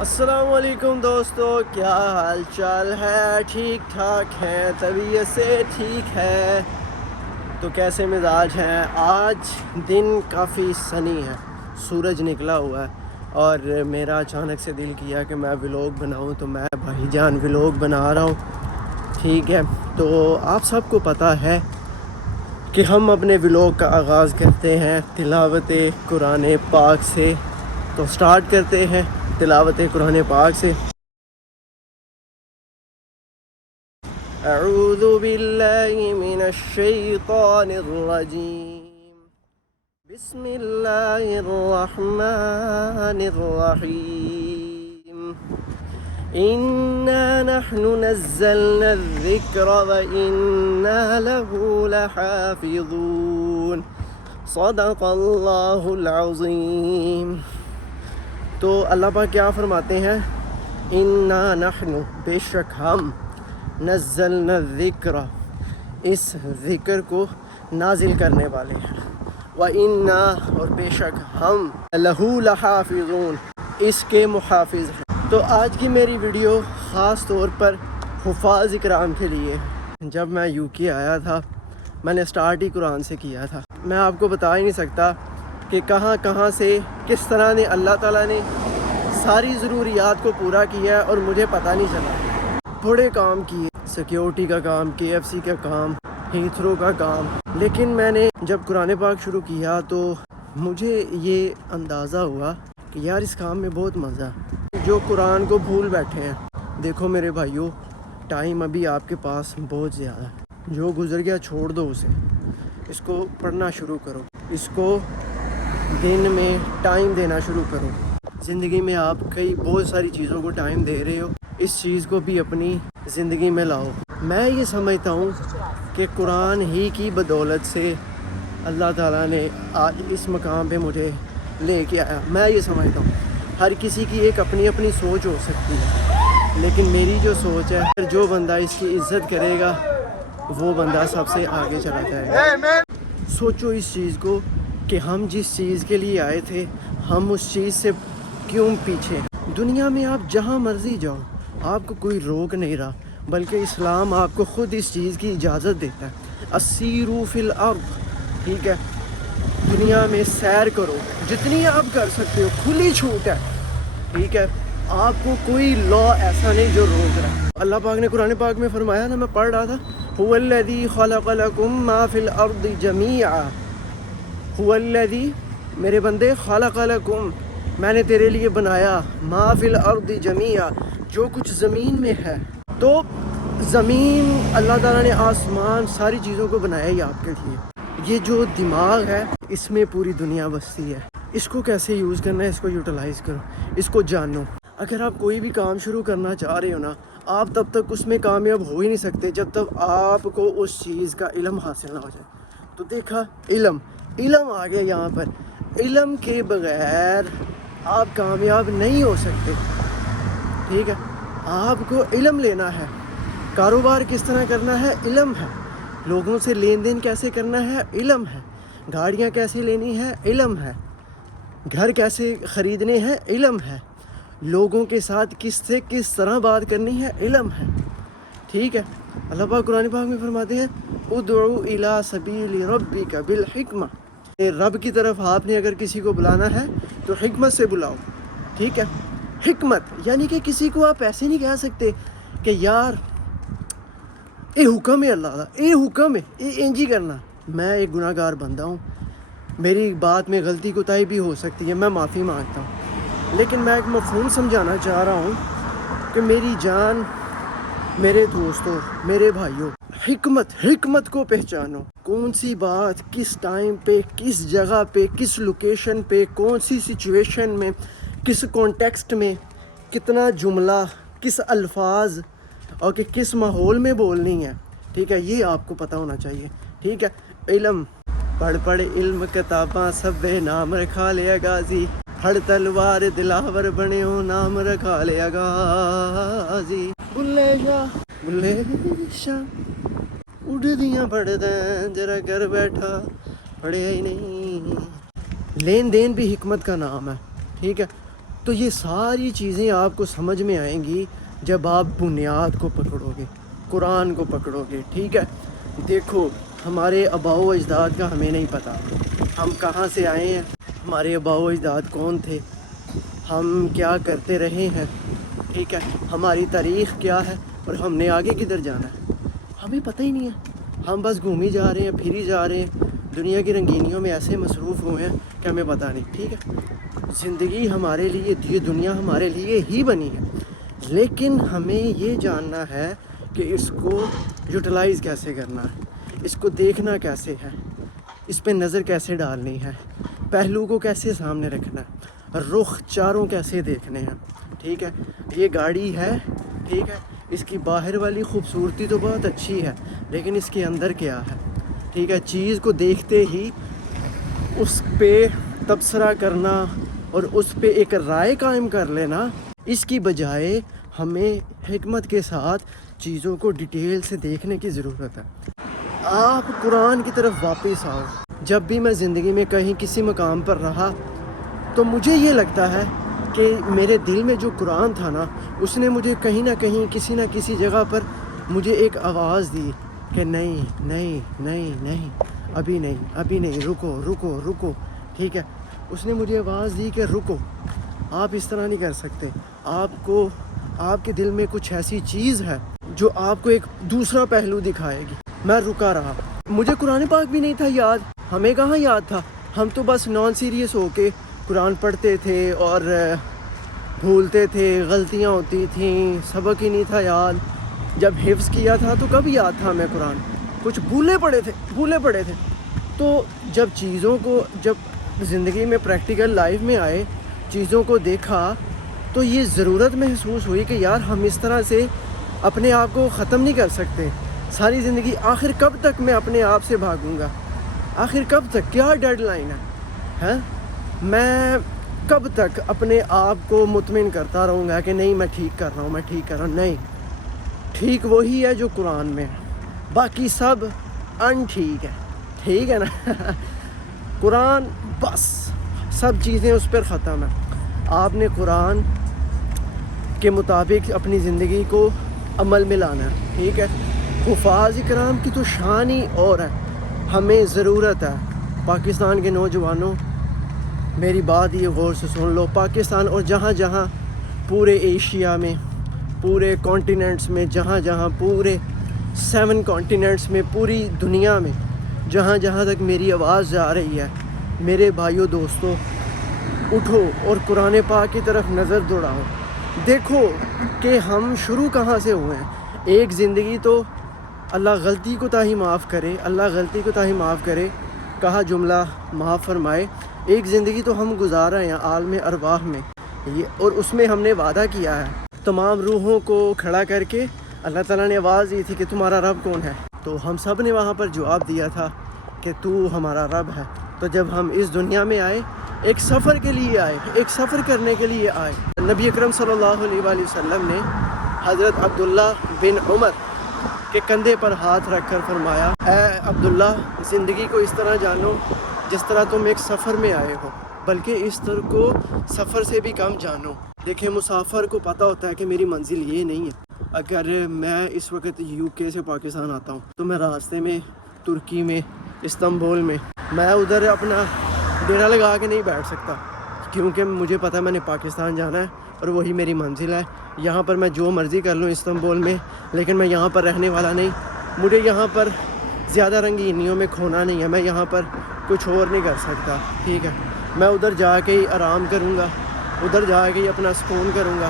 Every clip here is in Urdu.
السلام علیکم دوستو، کیا حال چال ہے؟ ٹھیک ٹھاک ہے؟ طبیعت سے ٹھیک ہے تو کیسے مزاج ہیں؟ آج دن کافی سنی ہے، سورج نکلا ہوا ہے اور میرا اچانک سے دل کیا کہ میں ولاگ بناؤں، تو میں بھائی جان ولاگ بنا رہا ہوں. ٹھیک ہے، تو آپ سب کو پتہ ہے کہ ہم اپنے ولاگ کا آغاز کرتے ہیں تلاوت قرآن پاک سے. تو سٹارٹ کرتے ہیں تلاوت قرآن پاک سے. اعوذ باللہ من الشیطان الرجیم، بسم اللہ الرحمن الرحیم. انا نحن نزلنا الذکر وانا له لحافظون، صدق اللہ العظیم. تو اللہ پاک کیا فرماتے ہیں؟ انا نحن، بے شک ہم، نزلنا الذکر، اس ذکر کو نازل کرنے والے ہیں، وَإِنَّا، اور بے شک ہم، لَهُ لَحَافِظُونَ، اس کے محافظ ہیں. تو آج کی میری ویڈیو خاص طور پر حفاظ اکرام کے لیے. جب میں یو کے آیا تھا میں نے سٹارٹ ہی قرآن سے کیا تھا. میں آپ کو بتا ہی نہیں سکتا کہ کہاں کہاں سے کس طرح نے اللہ تعالیٰ نے ساری ضروریات کو پورا کیا ہے اور مجھے پتہ نہیں چلا. تھوڑے کام کیے، سیکیورٹی کا کام، KFC کا کام، ہیتھرو کا کام، لیکن میں نے جب قرآن پاک شروع کیا تو مجھے یہ اندازہ ہوا کہ یار اس کام میں بہت مزہ ہے. جو قرآن کو بھول بیٹھے ہیں، دیکھو میرے بھائیوں، ٹائم ابھی آپ کے پاس بہت زیادہ ہے. جو گزر گیا چھوڑ دو اسے، اس کو پڑھنا شروع کرو، اس کو دن میں ٹائم دینا شروع کرو. زندگی میں آپ کئی بہت ساری چیزوں کو ٹائم دے رہے ہو، اس چیز کو بھی اپنی زندگی میں لاؤ. میں یہ سمجھتا ہوں کہ قرآن ہی کی بدولت سے اللہ تعالیٰ نے آج اس مقام پہ مجھے لے کے آیا. میں یہ سمجھتا ہوں ہر کسی کی ایک اپنی اپنی سوچ ہو سکتی ہے، لیکن میری جو سوچ ہے، جو بندہ اس کی عزت کرے گا وہ بندہ سب سے آگے چلا جائے گا. سوچو اس چیز کو کہ ہم جس چیز کے لیے آئے تھے، ہم اس چیز سے کیوں پیچھے ہیں. دنیا میں آپ جہاں مرضی جاؤ، آپ کو کوئی روک نہیں رہا، بلکہ اسلام آپ کو خود اس چیز کی اجازت دیتا ہے. اسیروا فی الارض، ٹھیک ہے، دنیا میں سیر کرو جتنی آپ کر سکتے ہو، کھلی چھوٹ ہے. ٹھیک ہے، آپ کو کوئی لا ایسا نہیں جو روک رہا ہے. اللہ پاک نے قرآن پاک میں فرمایا تھا، میں پڑھ رہا تھا، هو الذی خلق لکم ما فی الارض جمیعا. هو الذی، میرے بندے، خلق لکم، میں نے تیرے لیے بنایا، ما فی الارض جمیعا، جو کچھ زمین میں ہے. تو زمین، اللہ تعالیٰ نے آسمان، ساری چیزوں کو بنایا ہی آپ کے لیے. یہ جو دماغ ہے اس میں پوری دنیا بستی ہے. اس کو کیسے یوز کرنا ہے، اس کو یوٹیلائز کرو، اس کو جانو. اگر آپ کوئی بھی کام شروع کرنا چاہ رہے ہو نا، آپ تب تک اس میں کامیاب ہو ہی نہیں سکتے جب تک آپ کو اس چیز کا علم حاصل نہ ہو جائے. تو دیکھا، علم آ گیا یہاں پر. علم کے بغیر آپ کامیاب نہیں ہو سکتے. ٹھیک ہے، آپ کو علم لینا ہے. کاروبار کس طرح کرنا ہے، علم ہے. لوگوں سے لین دین کیسے کرنا ہے، علم ہے. گاڑیاں کیسے لینی ہے، علم ہے. گھر کیسے خریدنے ہیں، علم ہے. لوگوں کے ساتھ کس طرح بات کرنی ہے، علم ہے. ٹھیک ہے، اللہ پاک قرآن پاک میں فرماتے ہیں، ادعو الی سبیل ربک بالحکمہ. رب کی طرف آپ نے اگر کسی کو بلانا ہے تو حکمت سے بلاؤ. ٹھیک ہے، حکمت یعنی کہ کسی کو آپ ایسے نہیں کہہ سکتے کہ یار اے حکم ہے اللہ کا، اے حکم ہے، اے انجی کرنا. میں ایک گناہ گار بندہ ہوں، میری بات میں غلطی کوتاہی بھی ہو سکتی ہے، میں معافی مانگتا ہوں. لیکن میں ایک مفہوم سمجھانا چاہ رہا ہوں کہ میری جان، میرے دوستوں، میرے بھائیوں، حکمت کو پہچانو. کون سی بات کس ٹائم پہ، کس جگہ پہ، کس لوکیشن پہ، کون سی سچویشن میں، کس کانٹیکسٹ میں کتنا جملہ، کس الفاظ اور کہ کس ماحول میں بولنی ہے. ٹھیک ہے، یہ آپ کو پتہ ہونا چاہیے. ٹھیک ہے، علم پڑھ علم کتاباں سب نام رکھا لیا غازی، ہر تلوار دلاور بنے ہو نام رکھا لیا غازی. بلے شاہ اڑ دیاں پڑھدیں ذرا گھر بیٹھا پڑھیا ہی نہیں. لین دین بھی حکمت کا نام ہے. ٹھیک ہے، تو یہ ساری چیزیں آپ کو سمجھ میں آئیں گی جب آپ بنیاد کو پکڑو گے، قرآن کو پکڑو گے، ٹھیک ہے؟ دیکھو ہمارے آباء و اجداد کا ہمیں نہیں پتہ، ہم کہاں سے آئے ہیں، ہمارے آباء و اجداد کون تھے، ہم کیا کرتے رہے ہیں، ٹھیک ہے؟ ہماری تاریخ کیا ہے اور ہم نے آگے کدھر جانا ہے، ہمیں پتہ ہی نہیں ہے۔ ہم بس گھومی جا رہے ہیں، پھری جا رہے ہیں، دنیا کی رنگینیوں میں ایسے مصروف ہوئے ہیں کہ ہمیں پتہ نہیں، ٹھیک ہے؟ زندگی ہمارے لیے، یہ دنیا ہمارے لیے ہی بنی ہے، لیکن ہمیں یہ جاننا ہے کہ اس کو یوٹیلائز کیسے کرنا ہے، اس کو دیکھنا کیسے ہے، اس پہ نظر کیسے ڈالنی ہے، پہلو کو کیسے سامنے رکھنا ہے، رخ چاروں کیسے دیکھنے ہیں، ٹھیک ہے؟ یہ گاڑی ہے، ٹھیک ہے، اس کی باہر والی خوبصورتی تو بہت اچھی ہے، لیکن اس کے اندر کیا ہے، ٹھیک ہے؟ چیز کو دیکھتے ہی اس پہ تبصرہ کرنا اور اس پہ ایک رائے قائم کر لینا، اس کی بجائے ہمیں حکمت کے ساتھ چیزوں کو ڈیٹیل سے دیکھنے کی ضرورت ہے۔ آپ قرآن کی طرف واپس آؤ۔ جب بھی میں زندگی میں کہیں کسی مقام پر رہا تو مجھے یہ لگتا ہے کہ میرے دل میں جو قرآن تھا نا، اس نے مجھے کہیں نہ کہیں کسی نہ کسی جگہ پر مجھے ایک آواز دی کہ نہیں نہیں نہیں نہیں، ابھی نہیں، ابھی نہیں، رکو رکو رکو، ٹھیک ہے؟ اس نے مجھے آواز دی کہ رکو، آپ اس طرح نہیں کر سکتے، آپ کے دل میں کچھ ایسی چیز ہے جو آپ کو ایک دوسرا پہلو دکھائے گی۔ میں رکا رہا، مجھے قرآن پاک بھی نہیں تھا یاد، ہمیں کہاں یاد تھا، ہم تو بس نان سیریس ہو کے قرآن پڑھتے تھے اور بھولتے تھے، غلطیاں ہوتی تھیں، سبق ہی نہیں تھا یاد۔ جب حفظ کیا تھا تو کب یاد تھا ہمیں قرآن، کچھ بھولے پڑے تھے۔ تو جب زندگی میں پریکٹیکل لائف میں آئے، چیزوں کو دیکھا، تو یہ ضرورت محسوس ہوئی کہ یار ہم اس طرح سے اپنے آپ کو ختم نہیں کر سکتے ساری زندگی۔ آخر کب تک میں اپنے آپ سے بھاگوں گا، آخر کب تک، کیا ڈیڈ لائن ہے، میں کب تک اپنے آپ کو مطمئن کرتا رہوں گا کہ نہیں میں ٹھیک کر رہا ہوں، نہیں، ٹھیک وہی ہے جو قرآن میں ہے، باقی سب ان ٹھیک ہے، ٹھیک ہے نا؟ قرآن بس سب چیزیں اس پر ختم ہیں۔ آپ نے قرآن کے مطابق اپنی زندگی کو عمل میں لانا ہے، ٹھیک ہے؟ حفاظ کرام کی تو شان ہی اور ہے، ہمیں ضرورت ہے پاکستان کے نوجوانوں، میری بات یہ غور سے سن لو، پاکستان اور جہاں جہاں پورے ایشیا میں، پورے کانٹیننٹس میں، جہاں جہاں پورے 7 کانٹیننٹس میں، پوری دنیا میں جہاں جہاں تک میری آواز جا رہی ہے، میرے بھائیوں دوستوں، اٹھو اور قرآن پاک کی طرف نظر دوڑاؤ، دیکھو کہ ہم شروع کہاں سے ہوئے ہیں۔ ایک زندگی تو اللہ غلطی کو تاہی معاف کرے، کہا جملہ معاف فرمائے، ایک زندگی تو ہم گزار رہے ہیں عالم ارواح میں، اور اس میں ہم نے وعدہ کیا ہے تمام روحوں کو کھڑا کر کے، اللہ تعالیٰ نے آواز دی تھی کہ تمہارا رب کون ہے، تو ہم سب نے وہاں پر جواب دیا تھا کہ تو ہمارا رب ہے۔ تو جب ہم اس دنیا میں آئے، ایک سفر کے لیے آئے، ایک سفر کرنے کے لیے آئے، نبی اکرم صلی اللہ علیہ وآلہ وسلم نے حضرت عبداللہ بن عمر کے کندھے پر ہاتھ رکھ کر فرمایا، اے عبداللہ، زندگی کو اس طرح جانو جس طرح تم ایک سفر میں آئے ہو، بلکہ اس طرح کو سفر سے بھی کم جانو۔ دیکھیں، مسافر کو پتہ ہوتا ہے کہ میری منزل یہ نہیں ہے۔ اگر میں اس وقت UK سے پاکستان آتا ہوں تو میں راستے میں ترکی میں، استنبول میں ادھر اپنا ڈیرا لگا کے نہیں بیٹھ سکتا، کیونکہ مجھے پتہ ہے میں نے پاکستان جانا ہے اور وہی میری منزل ہے۔ یہاں پر میں جو مرضی کر لوں استنبول میں، لیکن میں یہاں پر رہنے والا نہیں، مجھے یہاں پر زیادہ رنگینیوں میں کھونا نہیں ہے، میں یہاں پر کچھ اور نہیں کر سکتا، ٹھیک ہے؟ میں ادھر جا کے ہی آرام کروں گا، ادھر جا کے ہی اپنا سکون کروں گا،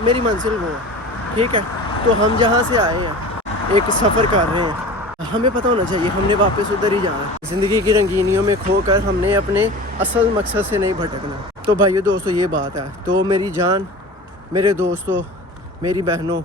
میری منزل وہ ہے، ٹھیک ہے؟ تو ہم جہاں سے آئے ہیں ایک سفر کر رہے ہیں، ہمیں پتہ ہونا چاہیے ہم نے واپس ادھر ہی جانا ہے۔ زندگی کی رنگینیوں میں کھو کر ہم نے اپنے اصل مقصد سے نہیں بھٹکنا۔ تو بھائیو دوستو، یہ بات ہے۔ تو میری جان، میرے دوستو، میری بہنوں،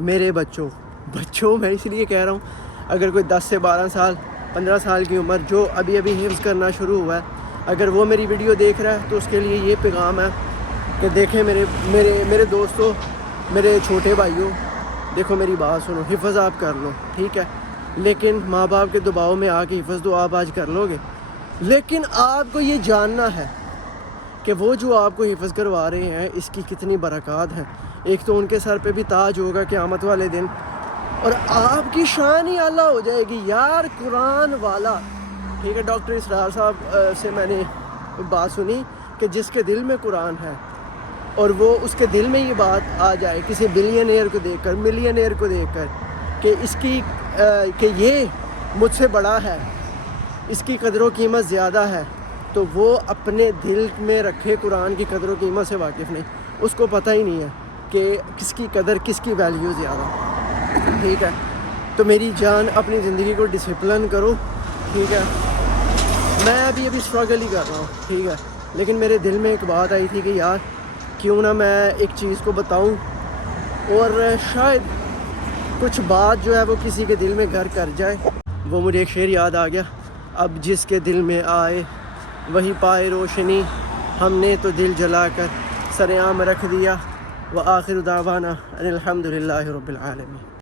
میرے بچوں میں اس لیے کہہ رہا ہوں، اگر کوئی 10 سے 12 سال 15 سال کی عمر جو ابھی حفظ کرنا شروع ہوا ہے، اگر وہ میری ویڈیو دیکھ رہا ہے تو اس کے لیے یہ پیغام ہے کہ دیکھیں میرے دوستو، میرے چھوٹے بھائیوں، دیکھو میری بات سنو، حفظ آپ کر لو، ٹھیک ہے؟ لیکن ماں باپ کے دباؤ میں آ کے حفظ تو آپ آج کر لو گے، لیکن آپ کو یہ جاننا ہے کہ وہ جو آپ کو حفظ کروا رہے ہیں اس کی کتنی برکات ہیں. ایک تو ان کے سر پہ بھی تاج ہوگا قیامت والے دن، اور آپ کی شان ہی اعلیٰ ہو جائے گی یار. قرآن والا، ٹھیک ہے. ڈاکٹر اسرار صاحب سے میں نے بات سنی کہ جس کے دل میں قرآن ہے اور وہ اس کے دل میں یہ بات آ جائے کسی بلینئر کو دیکھ کر، ملینئر کو دیکھ کر، کہ اس کی کہ یہ مجھ سے بڑا ہے، اس کی قدر و قیمت زیادہ ہے، تو وہ اپنے دل میں رکھے قرآن کی قدر و قیمت سے واقف نہیں. اس کو پتہ ہی نہیں ہے کہ کس کی قدر، کس کی ویلیو زیادہ. ٹھیک ہے. تو میری جان اپنی زندگی کو ڈسپلن کرو. ٹھیک ہے. میں ابھی اسٹرگل ہی کر رہا ہوں. ٹھیک ہے. لیکن میرے دل میں ایک بات آئی تھی کہ یار کیوں نہ میں ایک چیز کو بتاؤں، اور شاید کچھ بات جو ہے وہ کسی کے دل میں گھر کر جائے. وہ مجھے ایک شعر یاد آ گیا، اب جس کے دل میں آئے وہی پائے روشنی، ہم نے تو دل جلا کر سر عام رکھ دیا. وآخر دعوانا ان الحمد للہ رب العالمین.